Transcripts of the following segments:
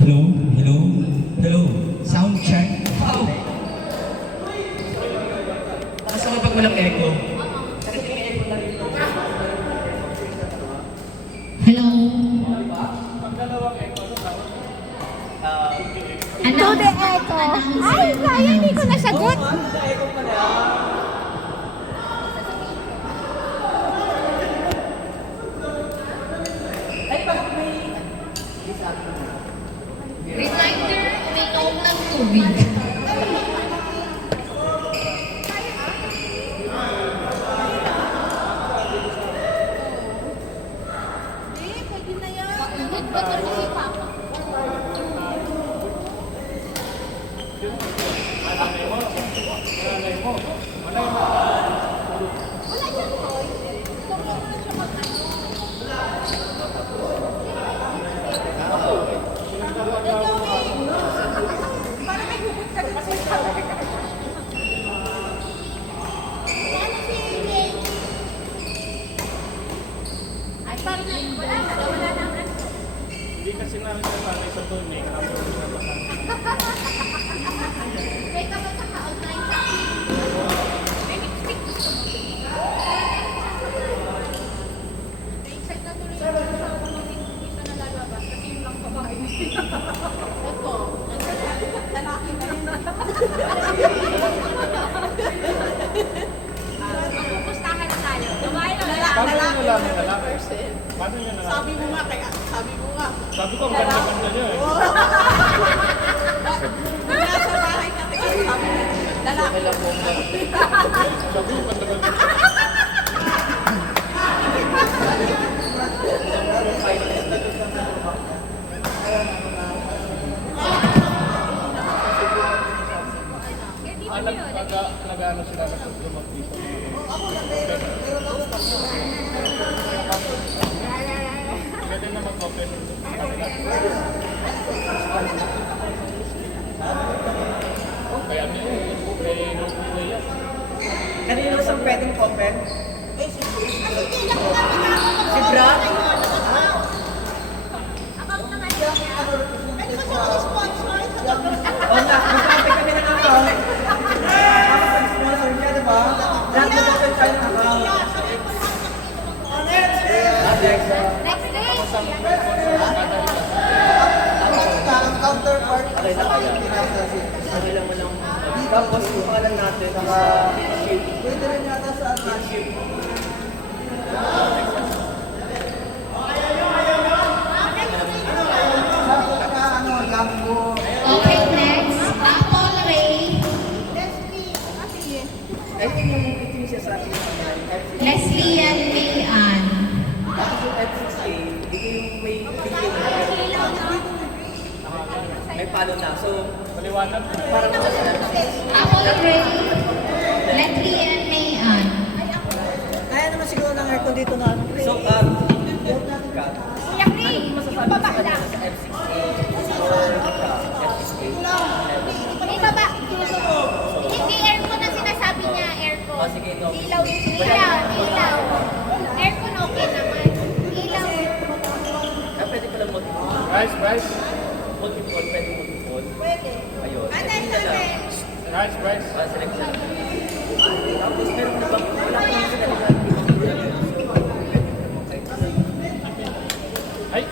Hello? Hello? Hello? Sound check? Wow! Basta kapag walang echo. Hello? To the echo. Ay, kaya hindi ko nasagot. Reminder, uminom ng tubig. Pagod ba ito si Papa? Ay, parang wala naman. Hindi kasi namin sanay sa tuning. May kapag sa ka-outline sa akin. May mix-mix gusto mo. May excited na tuloy yung isa na lalabas kasi yung lang babae. Ito, lalaki na yun. Magpupustahan na tayo. Babae na lalaki. Paano nyo nalaman lalaki? Paano nyo nalaman? Sabi mo nga, kaya sabi mo nga. Sabi ko, ang ganda-ganda nyo eh. Nasa bahay ka, kaya sabi mo, lalaki lang po. Sabi ko, ganda-ganda nyo. Nag-ano sila nagtutulog dito. Pwede na mag-open. Kaya niyo, may notebook yan. Kanino sa pwedeng open? Si Brad? Oo nga, mag-open kami ng account. Sponsor niya, diba? Brad, mag-open tayo ng account. Next day! Ang counterpart, okay na kayo. Okay lang mo lang. Tapos yung pangalan natin, naka-ship. Pwede rin yata sa ship. Okay, next. Apple Ray. Ay, ito yung siya sa atin. Leslie and Mayan. Tapos yung F6A, ito yung may video. May palo na. So, Maliwanag. parang Apple Ray. Leslie and Mayan. kaya naman siguro ng aircon dito na ano. So, Kuya Kay, baba lang. sa F6A or F6A. May baba. Hindi aircon ang sinasabi niya, aircon. Oh, sige, no. Ilaw, ilaw. Aircon okay naman. Ilaw. Ay, pwede pala multiple. Rice. Multiple, pwede multiple. Pwede. Ayun. Ano Yun na lang. Rice. Select na. Tapos meron na bang wala ko yung sila nila. Ay!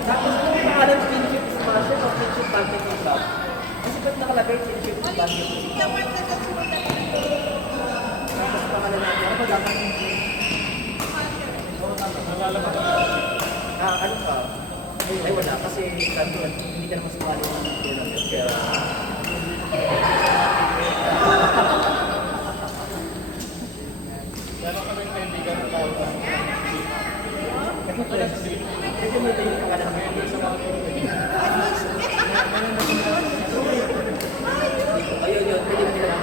Tapos kung yung pangalan kinship smasher o kinship target ng club. Kasi ba't nakalagay kinship target? Tapos pangalan natin, ano ba dapat kinship? Nalalabas na. Ano ka? Ay wala, kasi sabi ko, hindi ka naman sumali ng kaya... Meron kami kaibigan na tawag ng Kasi pala, kasi may tayo yung pangalan ng sa mga ayun, pwede mo nila.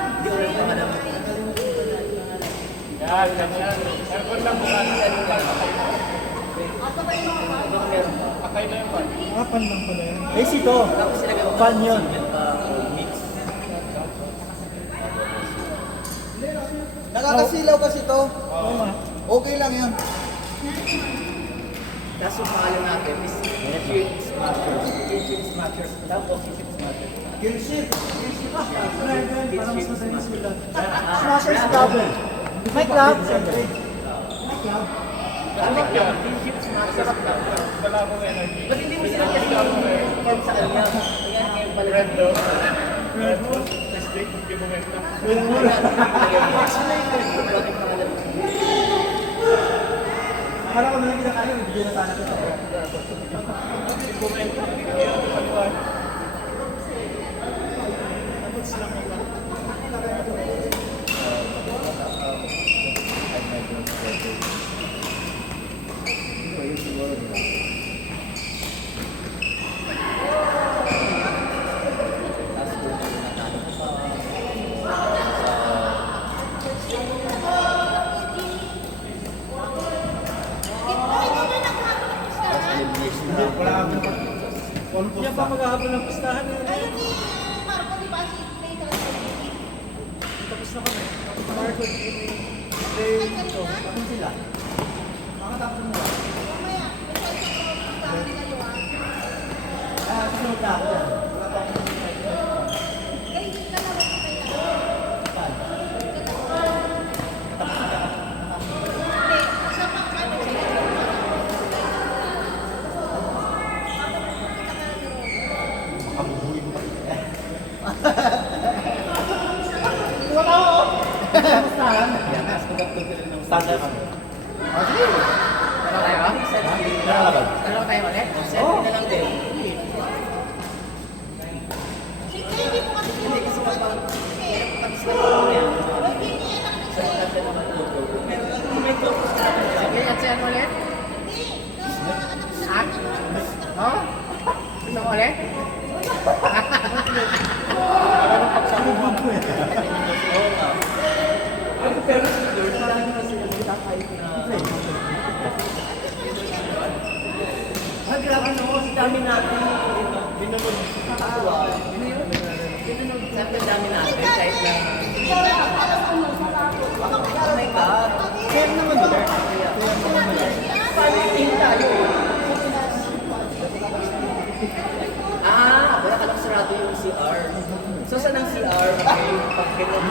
Hindi ko rin pangalan. Yan. Aircon lang bukas. Baka meron pa. Patay na yung pan. Kapan lang pala yan. Eh, sito. Tapos silagay mo Pan yun. mix. Nakakasilaw kasi to. Okay lang yun. Tapos yung pangalan natin is Shield Smashers. Shield Smashers. Tapos Shield Smashers. Killship. Para mas madaling sulat. Smashers double. May club. Siyempre. Ano yun? Shield Smashers. Wala akong energy. Ba't hindi mo sila kasi form sa kanya? Ayan, ngayon pala. Red daw. Red daw. Testing. Hindi mo ito. Akala ko nalang kinakain, bibigyan na sana kita. Yan pa maghahabol ng pustahan. Ayun ni Marco, di ba? Si Play Tapos na kami. Marco, Tapos sila. Makatapos mo ba? Mamaya, may sabi kayo Sunod na ako yan. Wala pa akong Kaya hindi ka naman kayo. Hindi, sa pagkano sila. standard. Sige. Dalawa tayo? Dalawa tayo ulit? Selfie na lang din. Sige, hindi mo kasi Hindi kasi kapag tapos na hindi niya anak na sa siya. maganda naman po. Pero may focus na lang. Sige, at siya ulit? Hindi, na anak sa Ha? Oo? Gusto mo ulit? Pero lagi kasi nakakain na. Grabe no, si dami natin. Binunod. Nakakatuwa. Sabi ang dami natin kahit na... Oh my God. Kaya naman ba? Paano yung team tayo? Ah, wala ka lang sarado yung CR. So saan ang CR? Okay, pag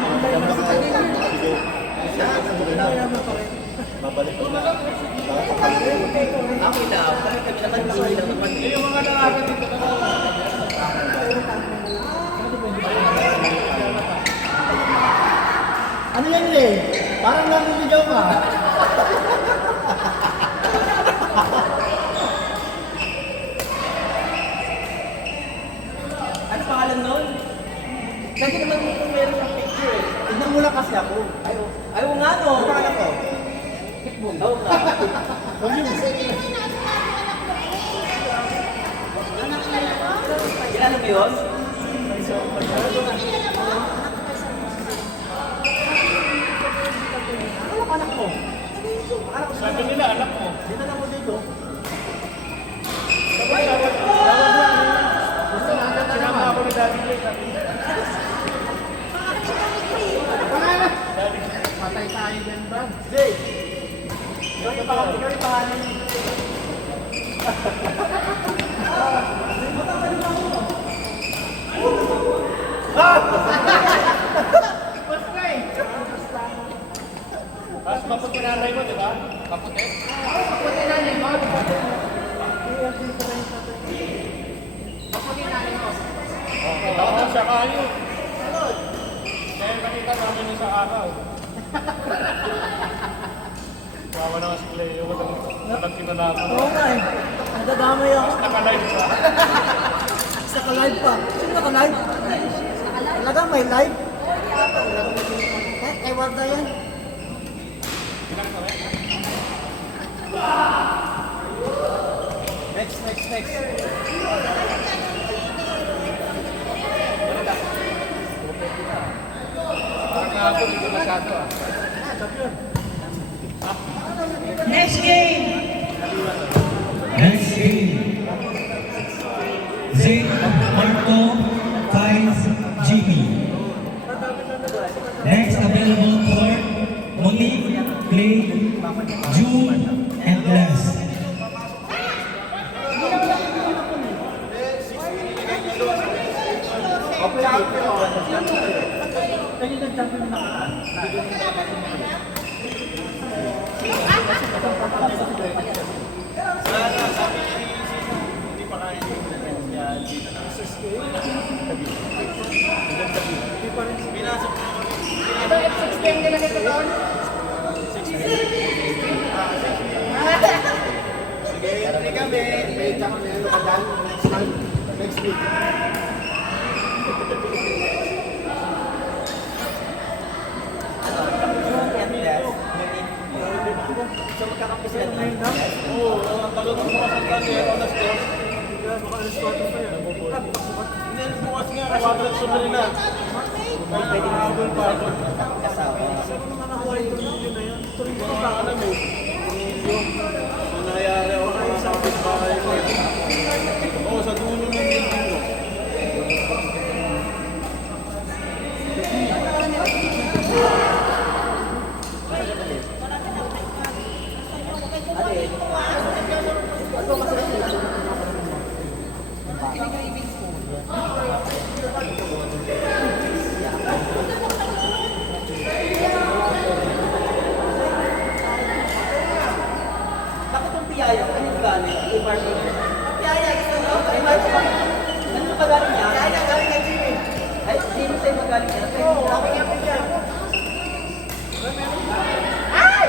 Babalik ko na. okay lang. Bakit kami naman hindi lang naman. Yung mga nakakot dito Ano yan eh? Parang naniligaw ka. ano pangalan nun? Kasi naman kung meron siyang picture eh. Tignan mo lang kasi ako. Ayaw nga no. Ano pangalan ko? Oo nga. Kilala mo yun? Anak ko. Sabi nila, anak mo. Dito na mo dito. Sinama ako ni Daddy Ray. Sabi niya. Patay tayo dyan ba? Jay! Ikaw yung pangalan. Tapos maputi nanay mo, di ba? Maputi. Maputi na niya mo. Maputi na niya mo. Oo, siya kayo. Kaya nakita namin yung sa araw. Kawa naman si Cleo. Walang kinalaman. Oo nga eh. Nadadamay ako. Naka-live siya. Sa ka-live pa. Sino naka-live? Talaga may live? Kay Warda yan. Next. Parang nga ako, hindi masyado ah. Next game. Zayn Marco finds Jimmy. Next available court, June and Les. Hindi pa kaya yung dito na. Pinasok na kami. Ito, F16 nilagay ko doon. Sige, entry kami. May tsaka na yung kadal next month. Next week. So magkakampi sila ng Oo, ang talon mo sa Santander, alas 2. Hindi, bukas nga, kawagan sa Marina. May habol pa ako. kasama. Alam mo, yung nangyayari ako sa kapitbahay ko. Oo, sa dulo ng building ko. Bakit yung piyaya? Ano yung galing? Yung party? Piyaya, ito no? Ay, Marco ba? Ano yung pagaling niya? Piyaya, galing niya, Jimmy. Ay, Jimmy sa'yo magaling niya. Oo, ako niya po siya. Ay!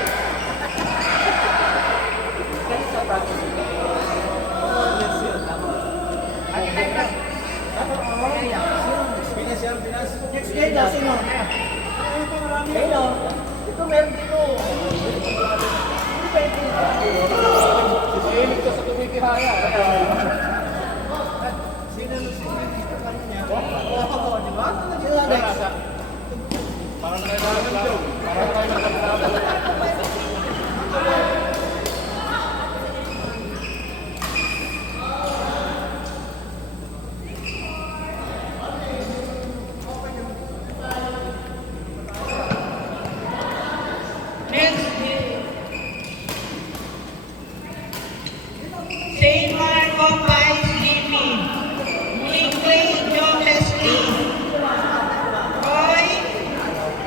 Kasi sa practice. Pinas yan, Pinas. Next game na, sino? Ayun, ito meron dito. Sisihilig ka sa tumitihaya. Oo, di ba? Sino na next? Parang kailangan lang. Parang kailangan lang. Saint Marco Pines Jimmy, Winkley John Leslie, Roy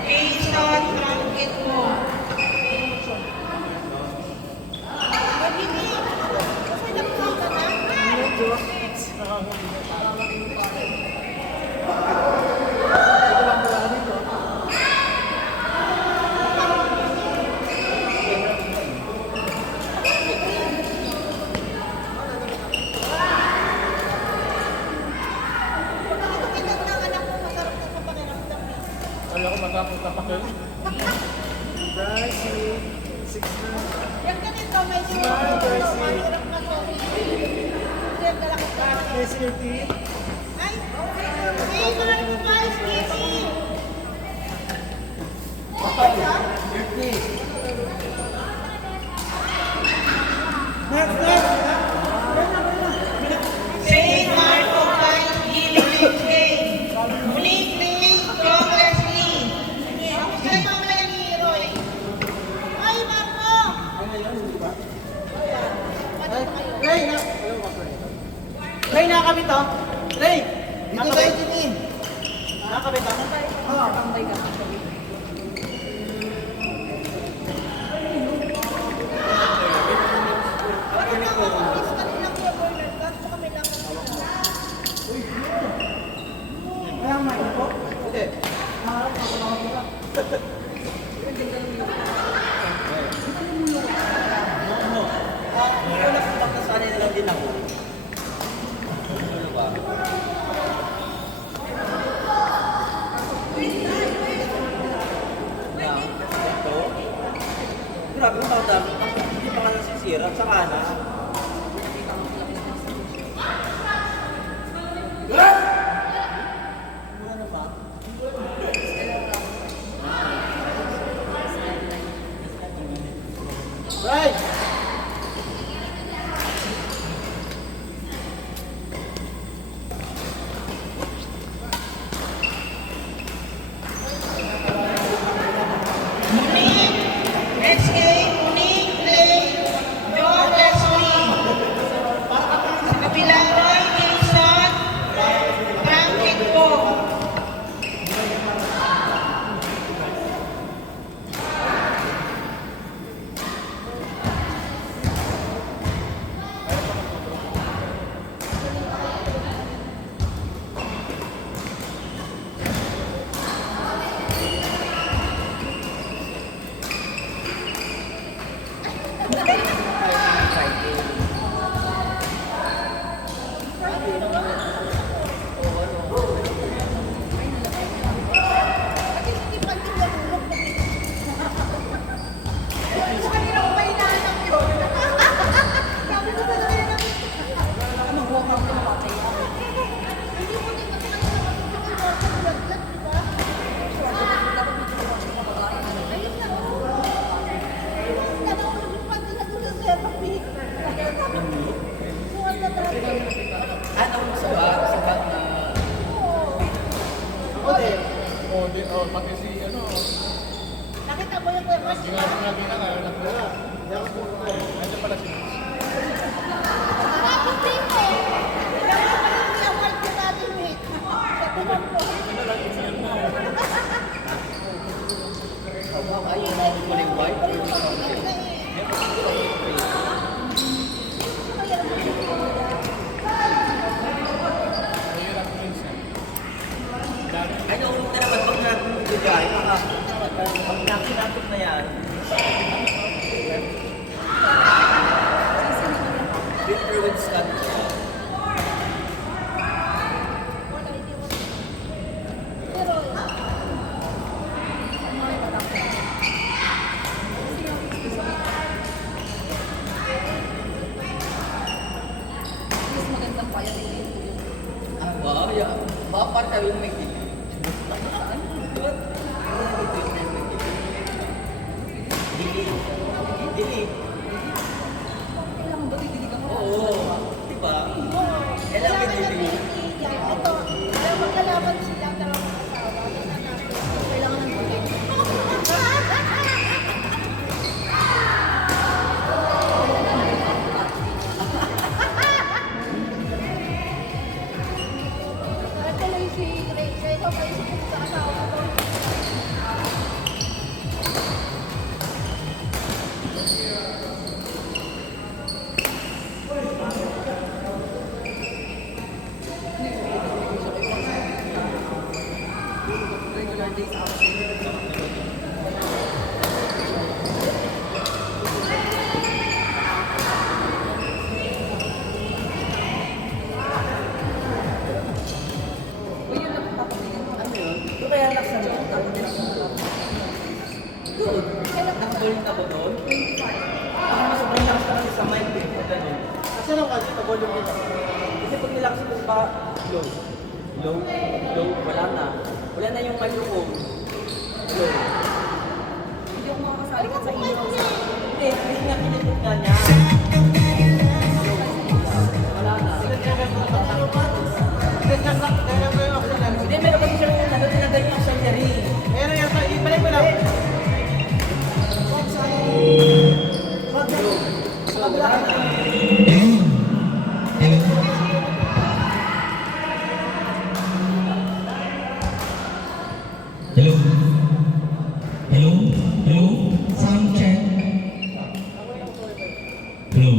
Jason Trangkit mo. Kaya ako matapos na pakil. Yung ganito, medyo mahirap na to. Hindi, dala ko pa. Ay, hey, wala naman pa, Skippy. Saint Marco Pines Jimmy Winkley, Winkley John Leslie. Saan pa wala yung hero eh? Ay, Marco! Ray, na. Ray, nakakabit to? Ray! Dito tayo, Jimmy. Nakakabit to? Hindi. Hindi ko nakabak na sanay na lang din ako. Ano ba? Ito? Grabe yung tao dami. Hindi pa nga nasisira. Sa kanan. Ano pa? Ray! Monique, SK Monique. Tapos dito, ilang yung award ko natin eh. Sa tumakbo. Ayaw mo ako kulay white. Ay, naulog na naman pag nabigay. Pag nakinapit na yan. Bitter with scan. Pero, mas magandang bayan eh. Ah, wow. Bapar kami may tigil. Dili. Kailangan ba didinig ako? Oo. Diba? Kailangan may dili. Ito, alam magkalaban sila dalawang asawa. Kailangan ng dilig. Tuloy si Grace. Ito kayo sa asawa ko. Ano yun? Doon kaya nasa loob. Doon. Nakabulit ako doon. Parang sobrang lakas talaga sa mic eh. Ganun. Kasi lang kasi, volume nito. Kasi pag nilakas mo ba, low. Low, low, wala na. Wala na yung microphone. Low. Hindi ako makakasali ka sa inyo. Hindi, kasi nga pinipot nga niya. Low. Wala na. Hindi, meron kasi siya yung ano, tinagay yung auxiliary. Meron yan, ibalik mo lang. So, wala na. Hello. Hello. Hello. Sound check. Hello.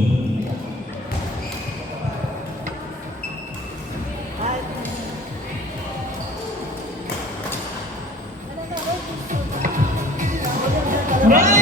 Round